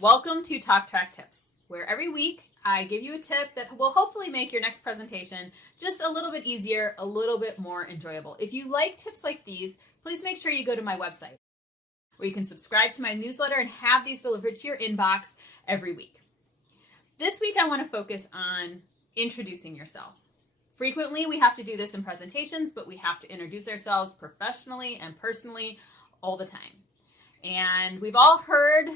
Welcome to Talk Track Tips, where every week I give you a tip that will hopefully make your next presentation just a little bit easier, a little bit more enjoyable. If you like tips like these, please make sure you go to my website, where you can subscribe to my newsletter and have these delivered to your inbox every week. This week I want to focus on introducing yourself. Frequently we have to do this in presentations, but we have to introduce ourselves professionally and personally all the time. And we've all heard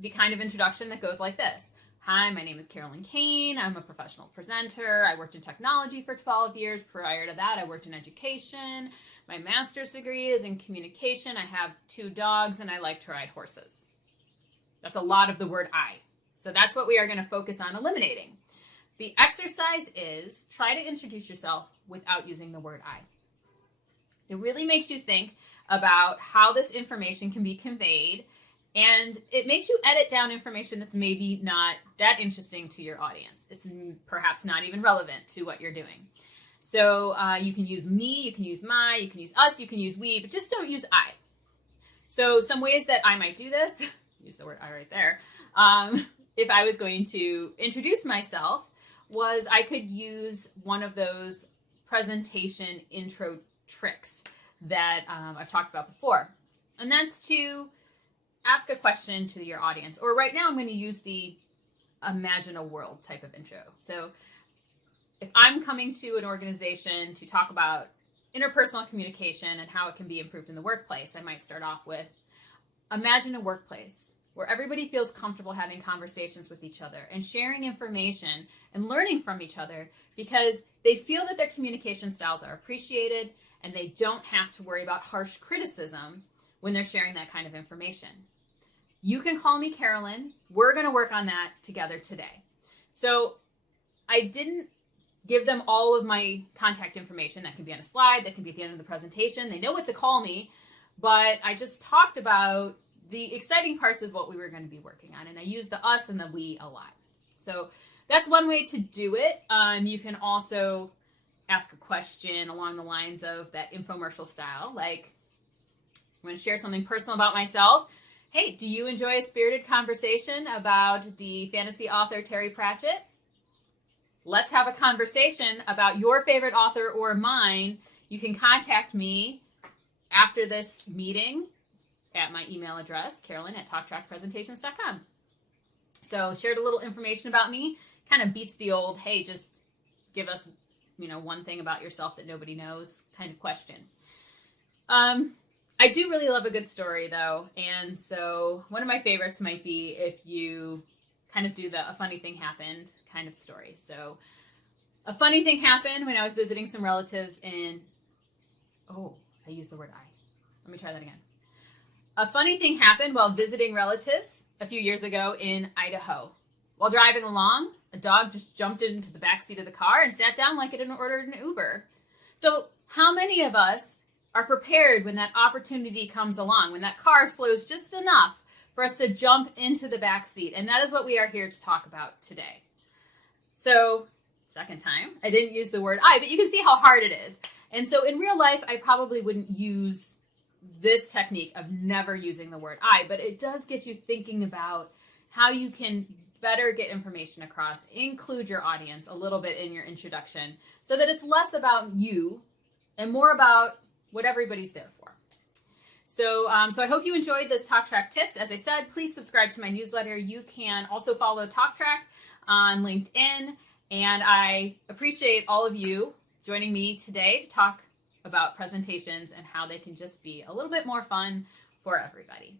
the kind of introduction that goes like this. Hi, my name is Carolyn Kane. I'm a professional presenter. I worked in technology for 12 years. Prior to that, I worked in education. My master's degree is in communication. I have 2 dogs and I like to ride horses. That's a lot of the word I. So that's what we are going to focus on eliminating. The exercise is try to introduce yourself without using the word I. It really makes you think about how this information can be conveyed, and it makes you edit down information that's maybe not that interesting to your audience. It's perhaps not even relevant to what you're doing. So you can use me, you can use my, you can use us, you can use we, but just don't use I. So some ways that I might do this, use the word I right there, if I was going to introduce myself, was I could use one of those presentation intro tricks that I've talked about before. And that's to ask a question to your audience. Or right now I'm going to use the imagine a world type of intro. So if I'm coming to an organization to talk about interpersonal communication and how it can be improved in the workplace, I might start off with imagine a workplace where everybody feels comfortable having conversations with each other and sharing information and learning from each other because they feel that their communication styles are appreciated and they don't have to worry about harsh criticism when they're sharing that kind of information. You can call me Carolyn. We're going to work on that together today. So I didn't give them all of my contact information. That can be on a slide, that can be at the end of the presentation. They know what to call me, but I just talked about the exciting parts of what we were going to be working on. And I use the us and the we a lot. So that's one way to do it. You can also ask a question along the lines of that infomercial style. Like, I'm going to share something personal about myself. Hey, do you enjoy a spirited conversation about the fantasy author Terry Pratchett? Let's have a conversation about your favorite author or mine. You can contact me after this meeting at my email address, carolyn@talktrackpresentations.com. So shared a little information about me, kind of beats the old, hey, just give us, one thing about yourself that nobody knows kind of question. I do really love a good story though. And so one of my favorites might be if you kind of do a funny thing happened kind of story. So a funny thing happened when I was visiting some relatives I used the word I. Let me try that again. A funny thing happened while visiting relatives a few years ago in Idaho. While driving along, a dog just jumped into the backseat of the car and sat down like it had ordered an Uber. So how many of us are prepared when that opportunity comes along, when that car slows just enough for us to jump into the backseat? And that is what we are here to talk about today. So, second time, I didn't use the word I, but you can see how hard it is. And so in real life, I probably wouldn't use this technique of never using the word I, but it does get you thinking about how you can better get information across, include your audience a little bit in your introduction so that it's less about you and more about what everybody's there for. So I hope you enjoyed this Talk Track tips. As I said, please subscribe to my newsletter. You can also follow Talk Track on LinkedIn, and I appreciate all of you joining me today to talk about presentations and how they can just be a little bit more fun for everybody.